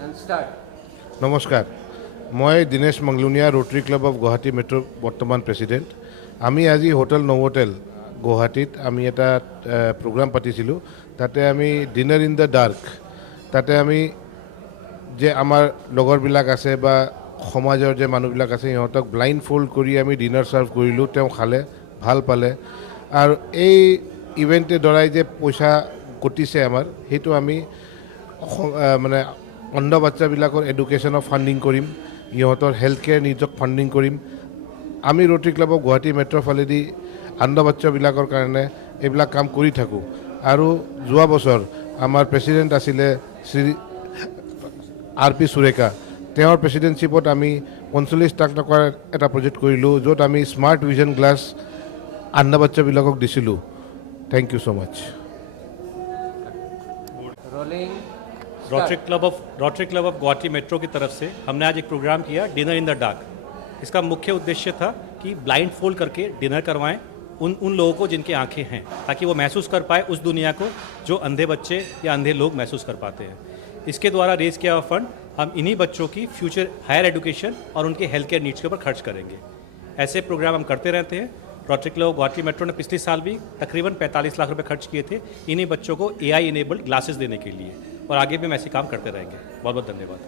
নমস্কাৰ, মই Dinesh Mangluniya Rotary Club of Guwahati Metro' বৰ্তমান প্ৰেচিডেণ্ট। আমি আজি হোটেল নভোটেল গুৱাহাটীত আমি এটা প্ৰগ্ৰাম পাতিছিলোঁ। তাতে আমি ডিনাৰ ইন দ্য ডাৰ্ক, তাতে আমি যে আমাৰ লগৰবিলাক আছে বা সমাজৰ যে মানুহবিলাক আছে সিহঁতক ব্লাইণ্ড ফল্ড কৰি আমি ডিনাৰ ছাৰ্ভ কৰিলোঁ। তেওঁ খালে, ভাল পালে। আৰু এই ইভেণ্টৰ দ্বাৰাই যে পইচা ঘটিছে আমাৰ, সেইটো আমি মানে অন্ধ বাচ্চাবিলাকৰ এডুকেশ্যনৰ ফাণ্ডিং কৰিম, ইহঁতৰ হেল্থ কেয়াৰ নিডছক ফাণ্ডিং কৰিম। আমি Rotary Club of Guwahati metro' ফালেদি অন্ধ বাচ্চাবিলাকৰ কাৰণে এইবিলাক কাম কৰি থাকোঁ। আৰু যোৱা বছৰ আমাৰ প্ৰেচিডেণ্ট আছিলে শ্ৰী RP সুৰেখা। তেওঁৰ প্ৰেচিডেণ্টশ্বিপত আমি 45 লাখ টকাৰ এটা প্ৰজেক্ট কৰিলোঁ, য'ত আমি স্মাৰ্ট ভিজন গ্লাছ অন্ধ বাচ্চাবিলাকক দিছিলোঁ। Thank you so' much. Rotary Club of Guwahati Metro की तरफ से हमने आज एक प्रोग्राम किया डिनर इन द डार्क। इसका मुख्य उद्देश्य था कि ब्लाइंड फोल्ड करके डिनर करवाएं उन लोगों को जिनकी आंखें हैं, ताकि वो महसूस कर पाए उस दुनिया को जो अंधे बच्चे या अंधे लोग महसूस कर पाते हैं। इसके द्वारा रेज किया हुआ फंड हम इन्हीं बच्चों की फ्यूचर हायर एजुकेशन और उनके हेल्थ केयर नीड्स के ऊपर खर्च करेंगे। ऐसे प्रोग्राम हम करते रहते हैं। Rotary Club of Guwahati metro ने पिछले साल भी तकरीबन 45 लाख रुपए खर्च किए थे इन्हीं बच्चों को AI इनेबल्ड ग्लासेस देने के लिए, और आगे भी हम ऐसे काम करते रहेंगे। बहुत बहुत धन्यवाद।